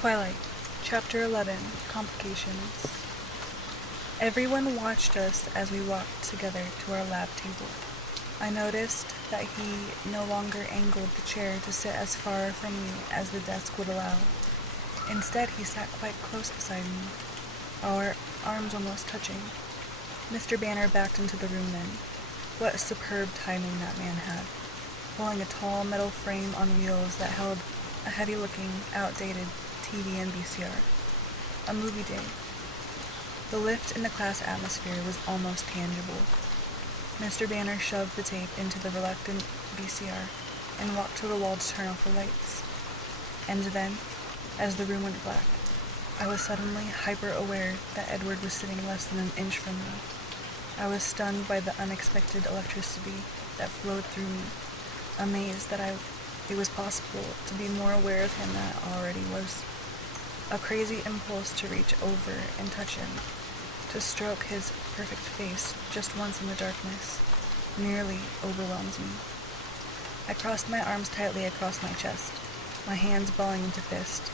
Twilight, Chapter 11, Complications. Everyone watched us as we walked together to our lab table. I noticed that he no longer angled the chair to sit as far from me as the desk would allow. Instead, he sat quite close beside me, our arms almost touching. Mr. Banner backed into the room then. What superb timing that man had, pulling a tall metal frame on wheels that held a heavy-looking, outdated TV and VCR. A movie day. The lift in the class atmosphere was almost tangible. Mr. Banner shoved the tape into the reluctant VCR and walked to the wall to turn off the lights. And then, as the room went black, I was suddenly hyper-aware that Edward was sitting less than an inch from me. I was stunned by the unexpected electricity that flowed through me, amazed that it was possible to be more aware of him than I already was. A crazy impulse to reach over and touch him, to stroke his perfect face just once in the darkness, nearly overwhelmed me. I crossed my arms tightly across my chest, my hands balling into fist.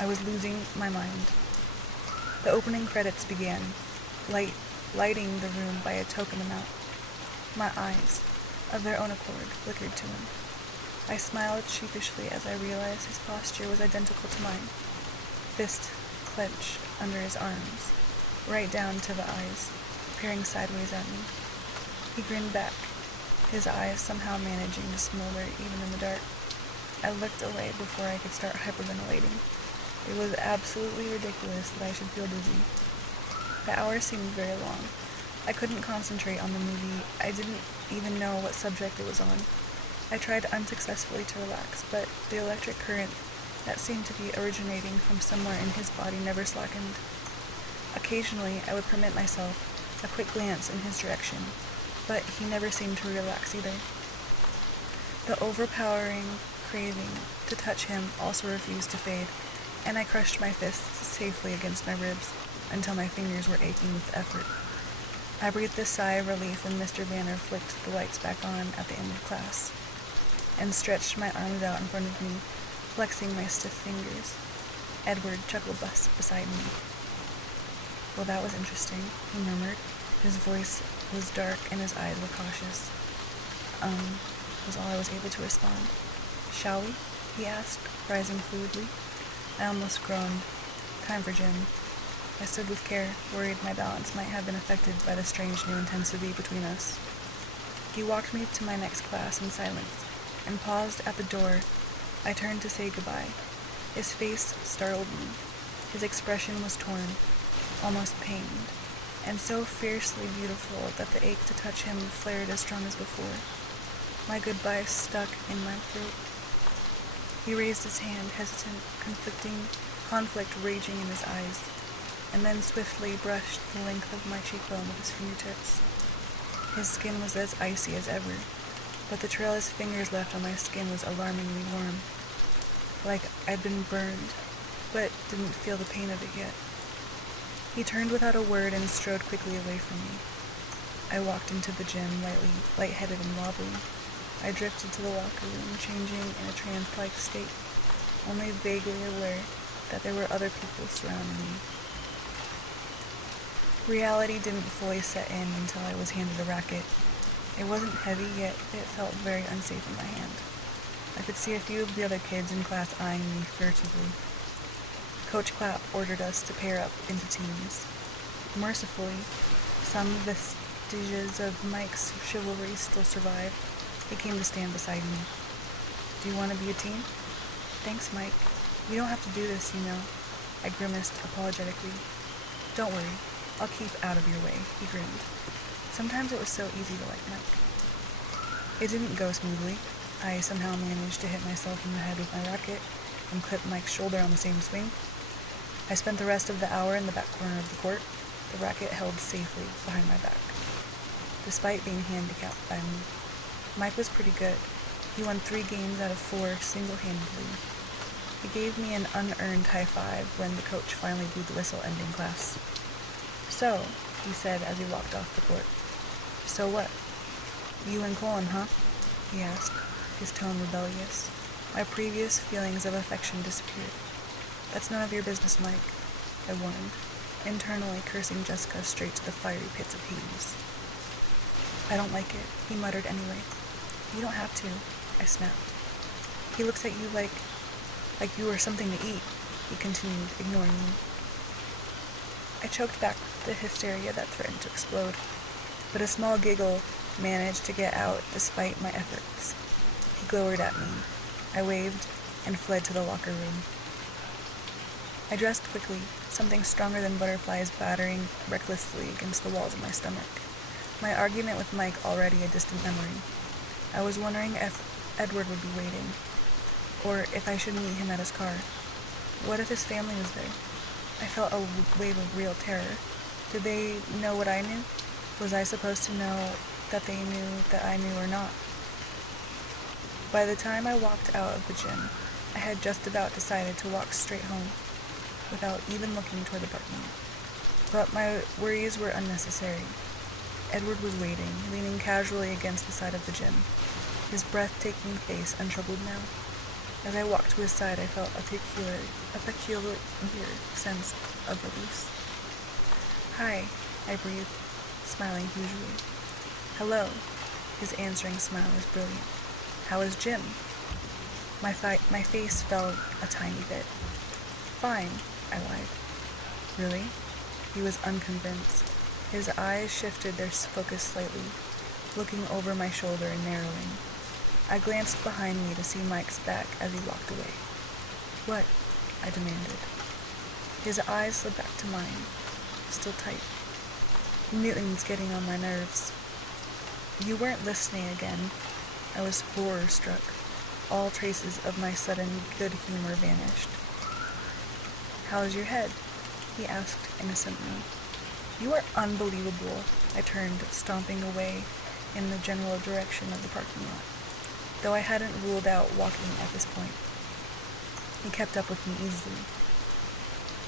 I was losing my mind. The opening credits began, lighting the room by a token amount. My eyes, of their own accord, flickered to him. I smiled sheepishly as I realized his posture was identical to mine. Fist clenched under his arms, right down to the eyes, peering sideways at me. He grinned back, his eyes somehow managing to smolder even in the dark. I looked away before I could start hyperventilating. It was absolutely ridiculous that I should feel dizzy. The hour seemed very long. I couldn't concentrate on the movie. I didn't even know what subject it was on. I tried unsuccessfully to relax, but the electric current that seemed to be originating from somewhere in his body never slackened. Occasionally, I would permit myself a quick glance in his direction, but he never seemed to relax either. The overpowering craving to touch him also refused to fade, and I crushed my fists safely against my ribs until my fingers were aching with effort. I breathed a sigh of relief when Mr. Banner flicked the lights back on at the end of class, and stretched my arms out in front of me, flexing my stiff fingers. Edward chuckled beside me. "Well, that was interesting," he murmured. His voice was dark and his eyes were cautious. Was all I was able to respond. "Shall we?" he asked, rising fluidly. I almost groaned. Time for gym. I stood with care, worried my balance might have been affected by the strange new intensity between us. He walked me to my next class in silence, and paused at the door. I turned to say goodbye. His face startled me. His expression was torn, almost pained, and so fiercely beautiful that the ache to touch him flared as strong as before. My goodbye stuck in my throat. He raised his hand, hesitant, conflict raging in his eyes, and then swiftly brushed the length of my cheekbone with his fingertips. His skin was as icy as ever, but the trail his fingers left on my skin was alarmingly warm, like I'd been burned, but didn't feel the pain of it yet. He turned without a word and strode quickly away from me. I walked into the gym, lightheaded and wobbly. I drifted to the locker room, changing in a trance-like state, only vaguely aware that there were other people surrounding me. Reality didn't fully set in until I was handed a racket. It wasn't heavy, yet it felt very unsafe in my hand. I could see a few of the other kids in class eyeing me furtively. Coach Clapp ordered us to pair up into teams. Mercifully, some vestiges of Mike's chivalry still survived. He came to stand beside me. "Do you want to be a team?" "Thanks, Mike. We don't have to do this, you know." I grimaced apologetically. "Don't worry. I'll keep out of your way," he grinned. Sometimes it was so easy to like Mike. It didn't go smoothly. I somehow managed to hit myself in the head with my racket and clip Mike's shoulder on the same swing. I spent the rest of the hour in the back corner of the court, the racket held safely behind my back. Despite being handicapped by me, Mike was pretty good. He won 3 games out of 4 single-handedly. He gave me an unearned high five when the coach finally blew the whistle ending class. "So," he said as he walked off the court. "So what? You and Colin, huh?" he asked, his tone rebellious. My previous feelings of affection disappeared. That's none of your business, Mike, I warned, internally cursing Jessica straight to the fiery pits of Hades. I don't like it, he muttered anyway. You don't have to, I snapped. He looks at you like you were something to eat, he continued, ignoring me. I choked back the hysteria that threatened to explode, but a small giggle managed to get out despite my efforts. He glowered at me. I waved and fled to the locker room. I dressed quickly, something stronger than butterflies battering recklessly against the walls of my stomach. My argument with Mike already a distant memory. I was wondering if Edward would be waiting, or if I should meet him at his car. What if his family was there? I felt a wave of real terror. Did they know what I knew? Was I supposed to know that they knew that I knew or not? By the time I walked out of the gym, I had just about decided to walk straight home, without even looking toward the parking lot. But my worries were unnecessary. Edward was waiting, leaning casually against the side of the gym, his breathtaking face untroubled now. As I walked to his side, I felt a peculiar sense of release. Hi, I breathed, smiling hugely. Hello. His answering smile was brilliant. How is Jim? My face fell a tiny bit. Fine, I lied. Really? He was unconvinced. His eyes shifted their focus slightly, looking over my shoulder and narrowing. I glanced behind me to see Mike's back as he walked away. What? I demanded. His eyes slid back to mine, still tight. Newton's getting on my nerves. You weren't listening again. I was horror-struck. All traces of my sudden good humor vanished. How's your head? He asked innocently. You are unbelievable. I turned, stomping away in the general direction of the parking lot, though I hadn't ruled out walking at this point. He kept up with me easily.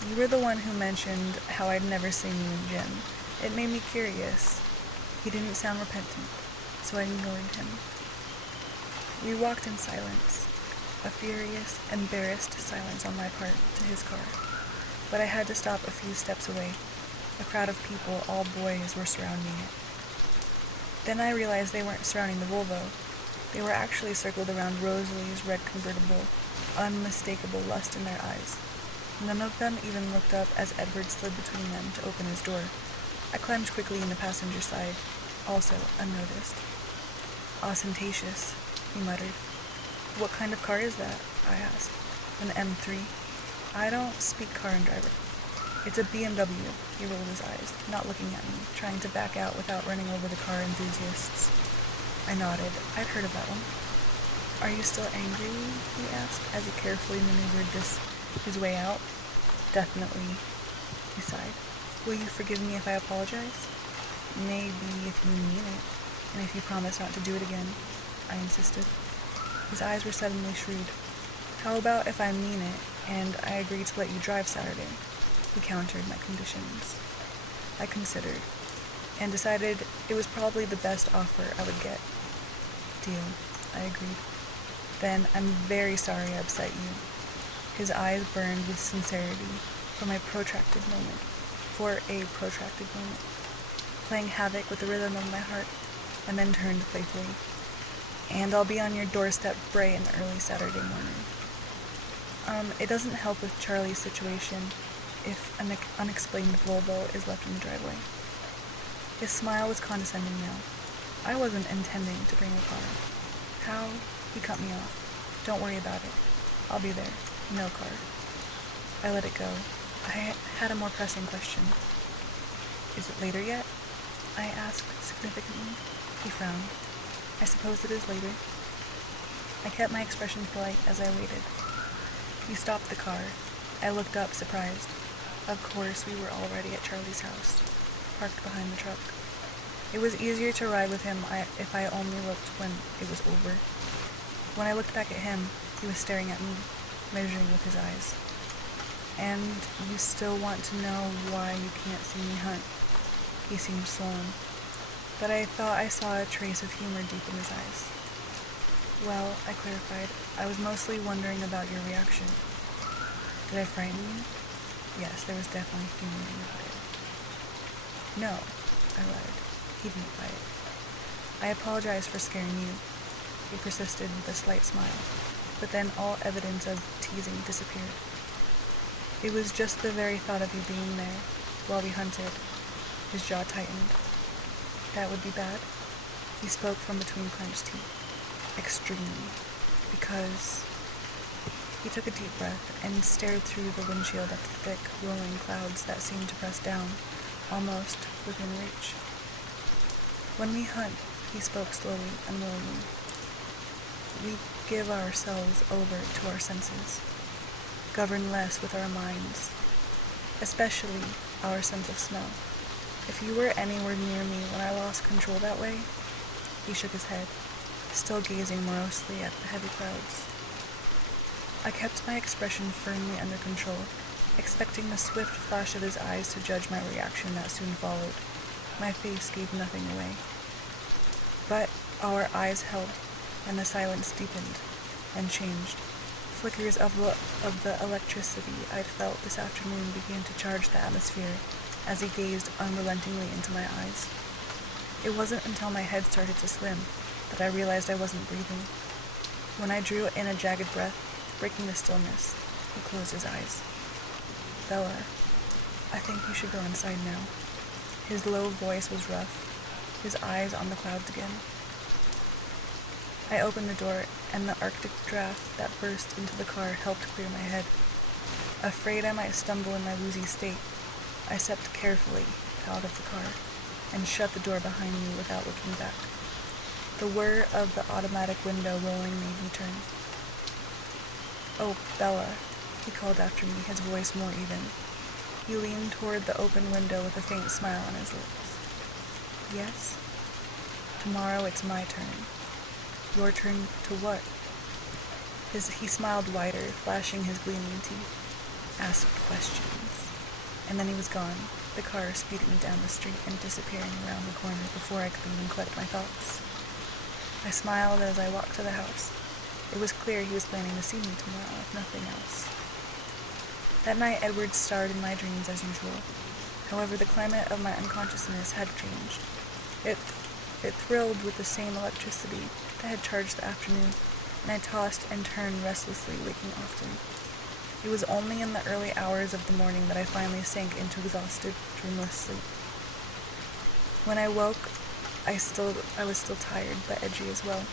You were the one who mentioned how I'd never seen you in gym. It made me curious. He didn't sound repentant, so I ignored him. We walked in silence, a furious, embarrassed silence on my part, to his car. But I had to stop a few steps away. A crowd of people, all boys, were surrounding it. Then I realized they weren't surrounding the Volvo. They were actually circled around Rosalie's red convertible, unmistakable lust in their eyes. None of them even looked up as Edward slid between them to open his door. I climbed quickly in the passenger side, also unnoticed. Ostentatious, he muttered. What kind of car is that? I asked. An M3. I don't speak car and driver. It's a BMW, he rolled his eyes, not looking at me, trying to back out without running over the car enthusiasts. I nodded. I'd heard of that one. Are you still angry? He asked, as he carefully maneuvered his way out. Definitely, he sighed. Will you forgive me if I apologize? Maybe if you mean it, and if you promise not to do it again, I insisted. His eyes were suddenly shrewd. How about if I mean it, and I agree to let you drive Saturday? He countered my conditions. I considered, and decided it was probably the best offer I would get. Deal, I agreed. Then I'm very sorry I upset you. His eyes burned with sincerity for a protracted moment, playing havoc with the rhythm of my heart, and then turned playfully. And I'll be on your doorstep bright and early Saturday morning. It doesn't help with Charlie's situation if an unexplained Volvo is left in the driveway. His smile was condescending now. I wasn't intending to bring a car. How? He cut me off. Don't worry about it. I'll be there. No car. I let it go. I had a more pressing question. Is it later yet? I asked significantly. He frowned. I suppose it is later. I kept my expression polite as I waited. He stopped the car. I looked up, surprised. Of course, we were already at Charlie's house, parked behind the truck. It was easier to ride with him if I only looked when it was over. When I looked back at him, he was staring at me, measuring with his eyes. And you still want to know why you can't see me hunt? He seemed sullen, but I thought I saw a trace of humor deep in his eyes. Well, I clarified, I was mostly wondering about your reaction. Did I frighten you? Yes, there was definitely humor in it. No, I lied. He didn't bite. I apologize for scaring you, he persisted with a slight smile, but then all evidence of teasing disappeared. It was just the very thought of you being there while we hunted. His jaw tightened. That would be bad? He spoke from between clenched teeth. Extremely. Because... He took a deep breath and stared through the windshield at the thick, rolling clouds that seemed to press down, almost within reach. When we hunt, he spoke slowly, unwillingly, we give ourselves over to our senses, govern less with our minds, especially our sense of smell. If you were anywhere near me when I lost control that way, he shook his head, still gazing morosely at the heavy clouds. I kept my expression firmly under control, expecting the swift flash of his eyes to judge my reaction that soon followed. My face gave nothing away. But our eyes held, and the silence deepened and changed. Flickers of the electricity I'd felt this afternoon began to charge the atmosphere as he gazed unrelentingly into my eyes. It wasn't until my head started to swim that I realized I wasn't breathing. When I drew in a jagged breath, breaking the stillness, he closed his eyes. Bella, I think you should go inside now. His low voice was rough, his eyes on the clouds again. I opened the door, and the Arctic draft that burst into the car helped clear my head. Afraid I might stumble in my woozy state, I stepped carefully out of the car and shut the door behind me without looking back. The whir of the automatic window rolling made me turn. Oh, Bella, he called after me, his voice more even. He leaned toward the open window with a faint smile on his lips. Yes? Tomorrow it's my turn. Your turn to what? He smiled wider, flashing his gleaming teeth. Asked questions. And then he was gone, the car speeding down the street and disappearing around the corner before I could even collect my thoughts. I smiled as I walked to the house. It was clear he was planning to see me tomorrow, if nothing else. That night, Edward starred in my dreams as usual. However, the climate of my unconsciousness had changed. It thrilled with the same electricity that had charged the afternoon, and I tossed and turned restlessly, waking often. It was only in the early hours of the morning that I finally sank into exhausted, dreamless sleep. When I woke, I was still tired, but edgy as well.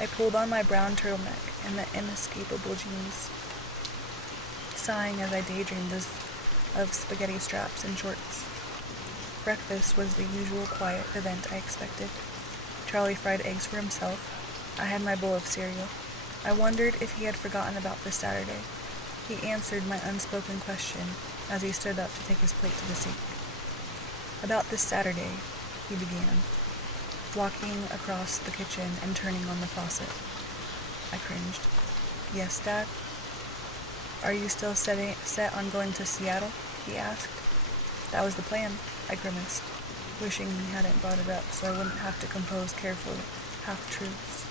I pulled on my brown turtleneck and the inescapable jeans, sighing as I daydreamed of spaghetti straps and shorts. Breakfast was the usual quiet event I expected. Charlie fried eggs for himself. I had my bowl of cereal. I wondered if he had forgotten about this Saturday. He answered my unspoken question as he stood up to take his plate to the sink. About this Saturday, he began, walking across the kitchen and turning on the faucet. I cringed. Yes, Dad? Are you still set on going to Seattle? He asked. That was the plan, I grimaced, wishing he hadn't brought it up so I wouldn't have to compose careful half-truths.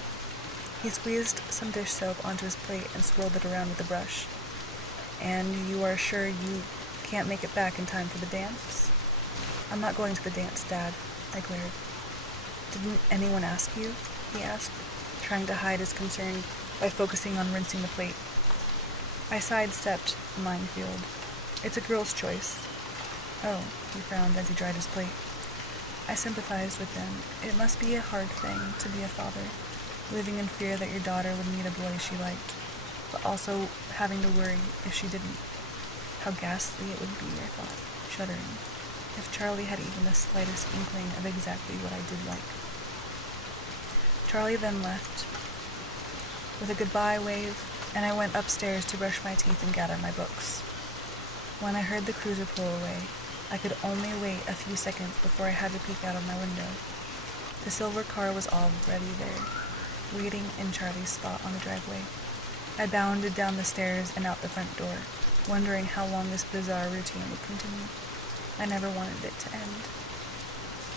He squeezed some dish soap onto his plate and swirled it around with a brush. And you are sure you can't make it back in time for the dance? I'm not going to the dance, Dad, I glared. Didn't anyone ask you? He asked, trying to hide his concern by focusing on rinsing the plate. I sidestepped the minefield. It's a girl's choice. Oh, he frowned as he dried his plate. I sympathized with him. It must be a hard thing to be a father, living in fear that your daughter would meet a boy she liked, but also having to worry if she didn't. How ghastly it would be, I thought, shuddering, if Charlie had even the slightest inkling of exactly what I did like. Charlie then left with a goodbye wave, and I went upstairs to brush my teeth and gather my books. When I heard the cruiser pull away, I could only wait a few seconds before I had to peek out of my window. The silver car was already there, waiting in Charlie's spot on the driveway. I bounded down the stairs and out the front door, wondering how long this bizarre routine would continue. I never wanted it to end.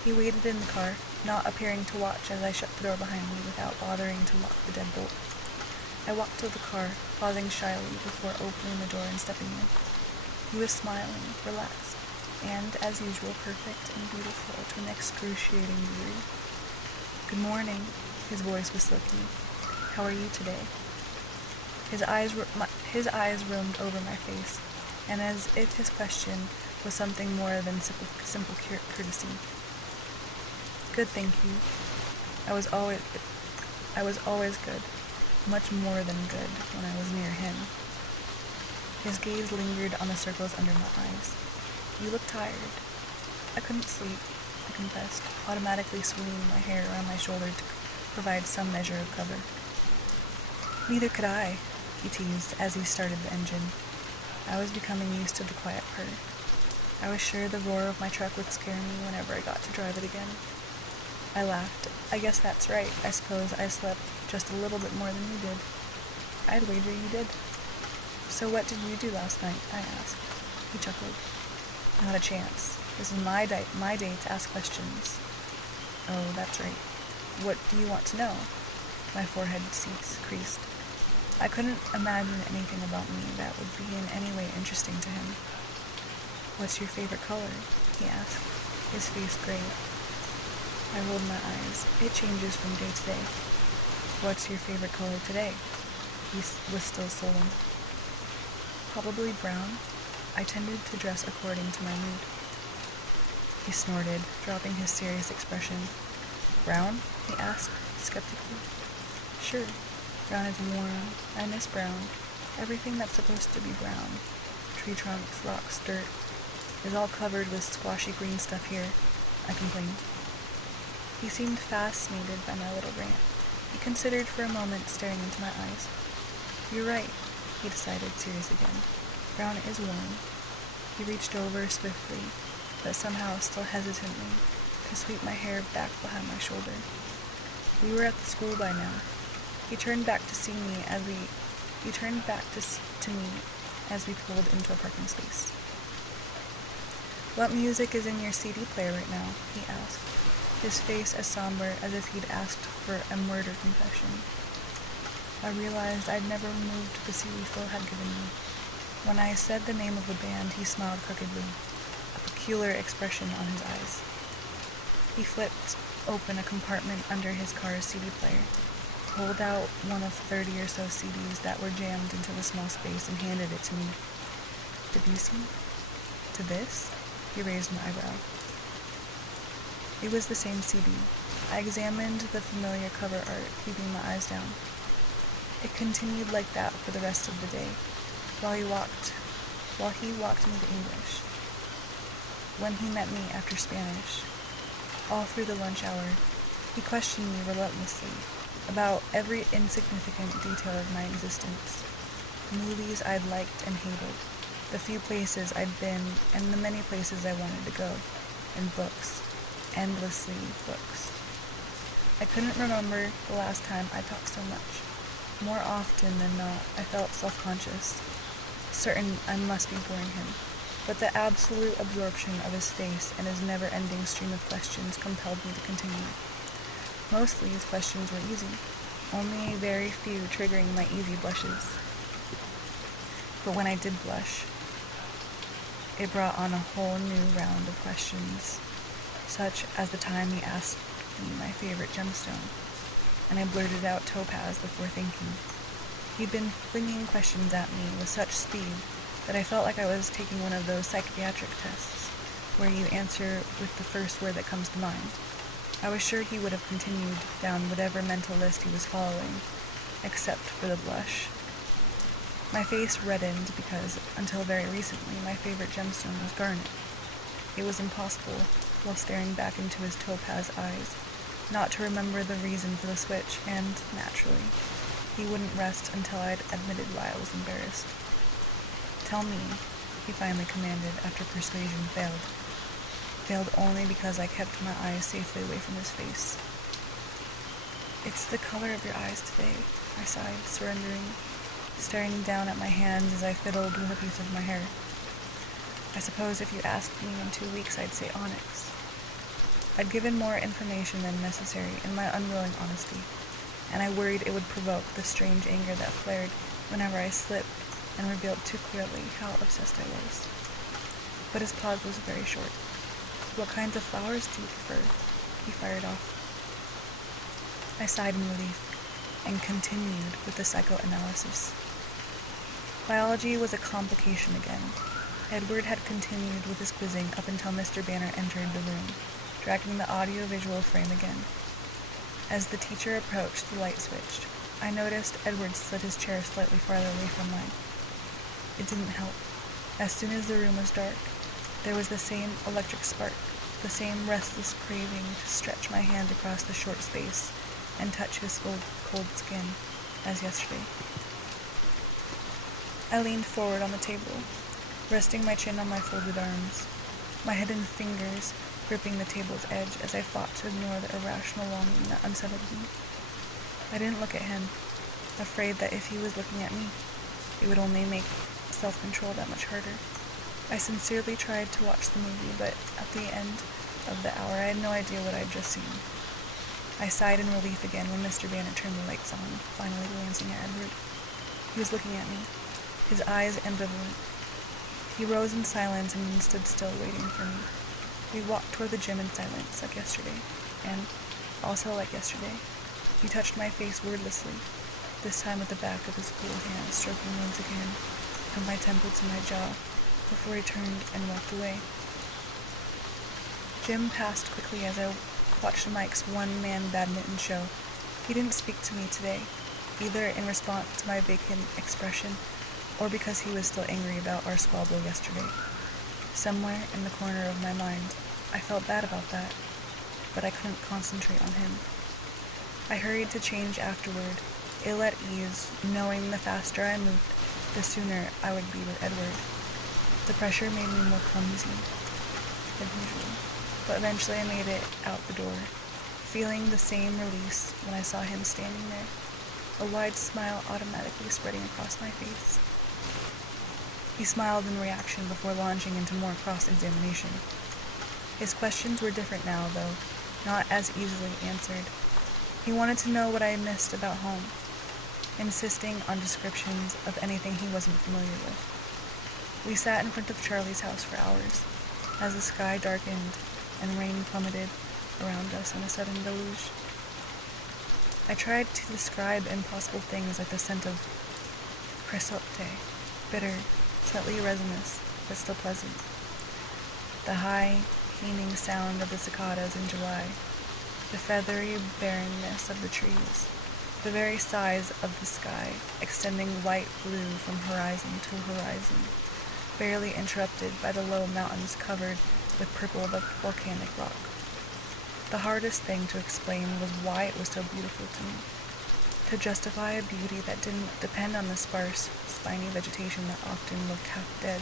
He waited in the car, not appearing to watch as I shut the door behind me without bothering to lock the deadbolt. I walked to the car, pausing shyly before opening the door and stepping in. He was smiling, relaxed, and, as usual, perfect and beautiful to an excruciating degree. "Good morning," his voice was silky. "How are you today?" His eyes roamed over my face, and as if his question was something more than simple courtesy. "Good, thank you. I was always good, much more than good when I was near him." His gaze lingered on the circles under my eyes. "You look tired." "I couldn't sleep," I confessed, automatically swinging my hair around my shoulder to provide some measure of cover. "Neither could I," he teased as he started the engine. I was becoming used to the quiet purr. I was sure the roar of my truck would scare me whenever I got to drive it again. I laughed. "I guess that's right. I suppose I slept just a little bit more than you did." "I'd wager you did." "So what did you do last night?" I asked. He chuckled. "Not a chance. This is my day to ask questions." "Oh, that's right. What do you want to know?" My forehead creased. I couldn't imagine anything about me that would be in any way interesting to him. "What's your favorite color?" he asked, his face grave. I rolled my eyes. "It changes from day to day." "What's your favorite color today?" He was still sullen. "Probably brown. I tended to dress according to my mood." He snorted, dropping his serious expression. "Brown?" he asked, skeptically. "Sure. Brown is warm. I miss brown. Everything that's supposed to be brown. Tree trunks, rocks, dirt, is all covered with squashy green stuff here," I complained. He seemed fascinated by my little rant. He considered for a moment, staring into my eyes. "You're right," he decided, serious again. "Brown is warm." He reached over swiftly, but somehow still hesitantly, to sweep my hair back behind my shoulder. We were at the school by now. He turned back to me as we pulled into a parking space. "What music is in your CD player right now?" he asked, his face as somber as if he'd asked for a murder confession. I realized I'd never removed the CD Phil had given me. When I said the name of the band, he smiled crookedly, a peculiar expression on his eyes. He flipped open a compartment under his car's CD player, pulled out one of 30 or so CDs that were jammed into the small space, and handed it to me. "Debussy? To this?" He raised an eyebrow. It was the same CD. I examined the familiar cover art, keeping my eyes down. It continued like that for the rest of the day, while he walked me to English, when he met me after Spanish. All through the lunch hour, he questioned me relentlessly about every insignificant detail of my existence, movies I'd liked and hated, the few places I'd been, and the many places I wanted to go, and books, endlessly books. I couldn't remember the last time I talked so much. More often than not, I felt self-conscious, certain I must be boring him, but the absolute absorption of his face and his never-ending stream of questions compelled me to continue. Mostly his questions were easy, only a very few triggering my easy blushes. But when I did blush, it brought on a whole new round of questions, such as the time he asked me my favorite gemstone, and I blurted out topaz before thinking. He'd been flinging questions at me with such speed that I felt like I was taking one of those psychiatric tests, where you answer with the first word that comes to mind. I was sure he would have continued down whatever mental list he was following, except for the blush. My face reddened because, until very recently, my favorite gemstone was garnet. It was impossible, while staring back into his topaz eyes, not to remember the reason for the switch, and, naturally, he wouldn't rest until I'd admitted why I was embarrassed. "Tell me," he finally commanded after persuasion failed. Failed only because I kept my eyes safely away from his face. "It's the color of your eyes today," I sighed, surrendering, staring down at my hands as I fiddled with a piece of my hair. "I suppose if you asked me in 2 weeks, I'd say onyx." I'd given more information than necessary in my unwilling honesty. and I worried it would provoke the strange anger that flared whenever I slipped and revealed too clearly how obsessed I was. But his pause was very short. "What kinds of flowers do you prefer?" he fired off. I sighed in relief and continued with the psychoanalysis. Biology was a complication again. Edward had continued with his quizzing up until Mr. Banner entered the room, dragging the audio-visual frame again. As the teacher approached, the light switched. I noticed Edward slid his chair slightly farther away from mine. It didn't help. As soon as the room was dark, there was the same electric spark, the same restless craving to stretch my hand across the short space and touch his cold skin, as yesterday. I leaned forward on the table, resting my chin on my folded arms, my hidden fingers gripping the table's edge as I fought to ignore the irrational longing that unsettled me. I didn't look at him, afraid that if he was looking at me, it would only make self-control that much harder. I sincerely tried to watch the movie, but at the end of the hour, I had no idea what I'd just seen. I sighed in relief again when Mr. Banner turned the lights on, finally glancing at Edward. He was looking at me, his eyes ambivalent. He rose in silence and then stood still, waiting for me. We walked toward the gym in silence, like yesterday, and, also like yesterday, he touched my face wordlessly, this time with the back of his cool hand, stroking once again from my temple to my jaw, before he turned and walked away. Jim passed quickly as I watched Mike's one-man badminton show. He didn't speak to me today, either in response to my vacant expression or because he was still angry about our squabble yesterday. Somewhere in the corner of my mind, I felt bad about that, but I couldn't concentrate on him. I hurried to change afterward, ill at ease, knowing the faster I moved, the sooner I would be with Edward. The pressure made me more clumsy than usual, but eventually I made it out the door, feeling the same release when I saw him standing there, a wide smile automatically spreading across my face. He smiled in reaction before launching into more cross-examination. His questions were different now, though, not as easily answered. He wanted to know what I missed about home, insisting on descriptions of anything he wasn't familiar with. We sat in front of Charlie's house for hours, as the sky darkened and rain plummeted around us in a sudden deluge. I tried to describe impossible things like the scent of chrysote, bitter, slightly resinous, but still pleasant. The high, keening sound of the cicadas in July, the feathery barrenness of the trees, the very size of the sky, extending light blue from horizon to horizon, barely interrupted by the low mountains covered with purple volcanic rock. The hardest thing to explain was why it was so beautiful to me, to justify a beauty that didn't depend on the sparse, spiny vegetation that often looked half dead,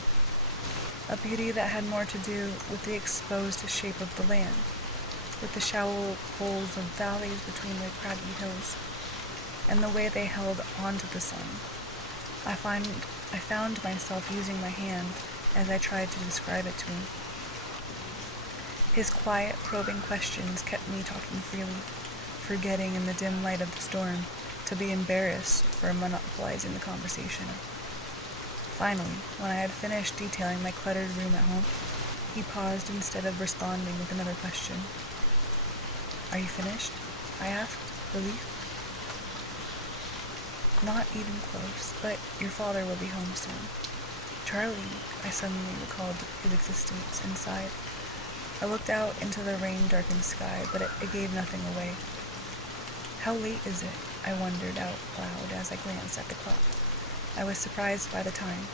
a beauty that had more to do with the exposed shape of the land, with the shallow holes of valleys between the craggy hills, and the way they held onto the sun. I found myself using my hand as I tried to describe it to him. His quiet, probing questions kept me talking freely, forgetting in the dim light of the storm to be embarrassed for monopolizing the conversation. Finally, when I had finished detailing my cluttered room at home, he paused instead of responding with another question. "Are you finished?" I asked, relief. "Not even close, but your father will be home soon." "Charlie," I suddenly recalled his existence and sighed. I looked out into the rain-darkened sky, but it gave nothing away. "How late is it?" I wondered out loud as I glanced at the clock. I was surprised by the time.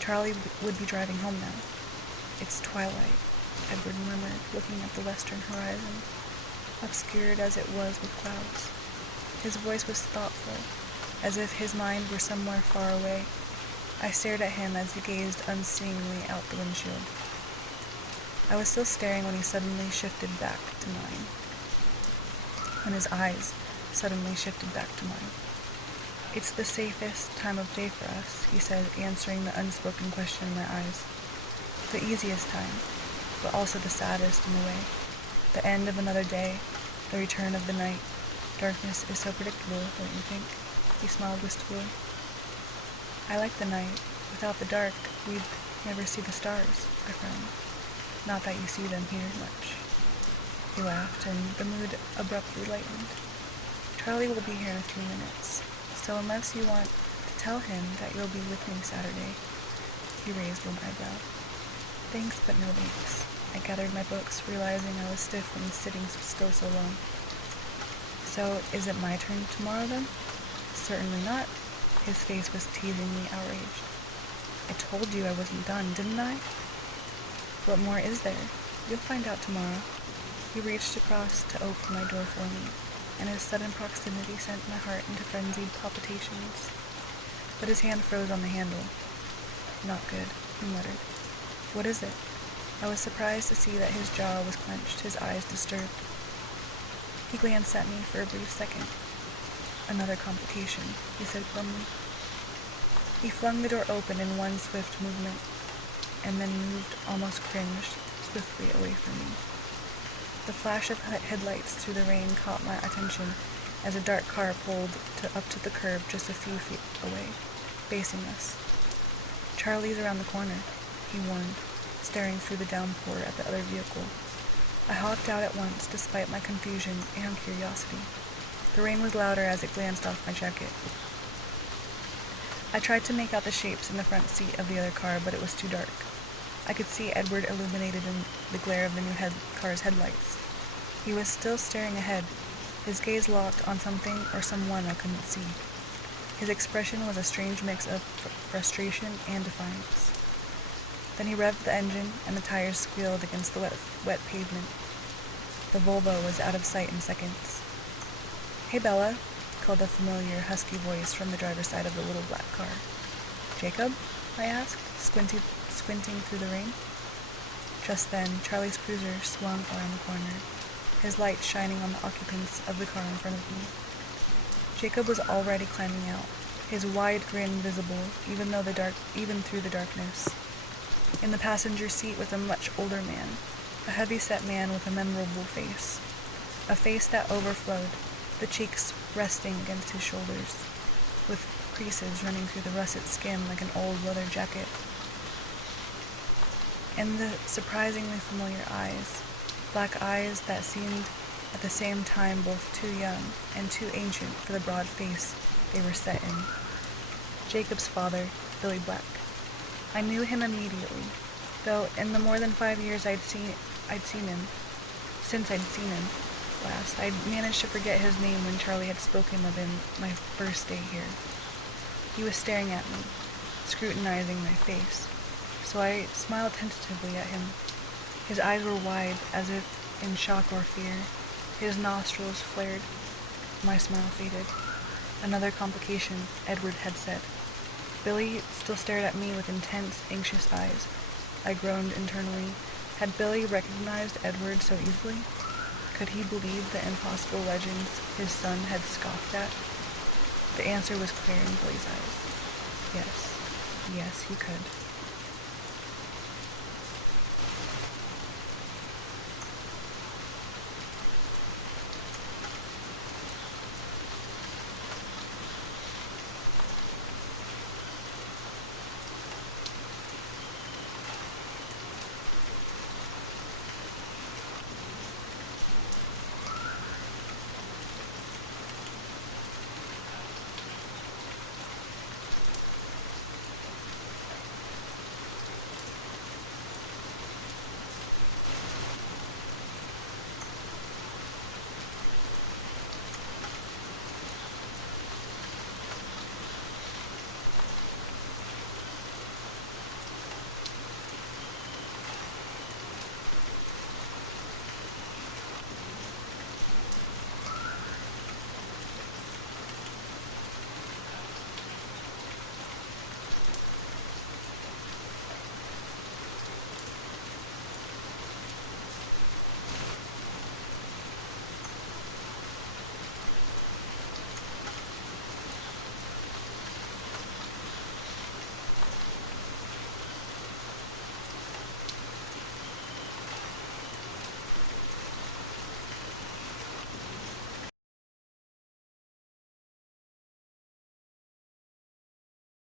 Charlie would be driving home now. "It's twilight," Edward murmured, looking at the western horizon, obscured as it was with clouds. His voice was thoughtful, as if his mind were somewhere far away. I stared at him as he gazed unseeingly out the windshield. I was still staring when he suddenly shifted back to mine. When his eyes suddenly shifted back to mine. "It's the safest time of day for us," he said, answering the unspoken question in my eyes. "The easiest time, but also the saddest in a way. The end of another day, the return of the night, Darkness is so predictable, don't you think? He smiled wistfully. I like the night. Without the dark, we'd never see the stars, I frowned. Not that you see them here much. He laughed, and the mood abruptly lightened. Charlie will be here in a few minutes, so unless you want to tell him that you'll be with me Saturday. He raised one eyebrow. Thanks, but no thanks. I gathered my books, realizing I was stiff from sitting still so long. So, is it my turn tomorrow then? Certainly not. His face was teasingly outraged. I told you I wasn't done, didn't I? What more is there? You'll find out tomorrow. He reached across to open my door for me, and his sudden proximity sent my heart into frenzied palpitations. But his hand froze on the handle. Not good, he muttered. What is it? I was surprised to see that his jaw was clenched, his eyes disturbed. He glanced at me for a brief second. Another complication, he said glumly. He flung the door open in one swift movement, and then moved, almost cringed, swiftly away from me. The flash of headlights through the rain caught my attention as a dark car pulled up to the curb just a few feet away, facing us. Charlie's around the corner, he warned, staring through the downpour at the other vehicle. I hopped out at once, despite my confusion and curiosity. The rain was louder as it glanced off my jacket. I tried to make out the shapes in the front seat of the other car, but it was too dark. I could see Edward illuminated in the glare of the new car's headlights. He was still staring ahead, his gaze locked on something or someone I couldn't see. His expression was a strange mix of frustration and defiance. Then he revved the engine, and the tires squealed against the wet pavement. The Volvo was out of sight in seconds. Hey, Bella, called a familiar, husky voice from the driver's side of the little black car. Jacob? I asked, squinting through the rain. Just then, Charlie's cruiser swung around the corner, his light shining on the occupants of the car in front of me. Jacob was already climbing out, his wide grin visible even through the darkness. In the passenger seat was a much older man, a heavy-set man with a memorable face, a face that overflowed, the cheeks resting against his shoulders, with creases running through the russet skin like an old leather jacket. And the surprisingly familiar eyes, black eyes that seemed at the same time both too young and too ancient for the broad face they were set in. Jacob's father, Billy Black. I knew him immediately, though in the more than 5 years since I'd seen him last, I'd managed to forget his name when Charlie had spoken of him my first day here. He was staring at me, scrutinizing my face, so I smiled tentatively at him. His eyes were wide, as if in shock or fear. His nostrils flared. My smile faded. Another complication, Edward had said. Billy still stared at me with intense, anxious eyes. I groaned internally. Had Billy recognized Edward so easily? Could he believe the impossible legends his son had scoffed at? The answer was clear in Billy's eyes. Yes, he could.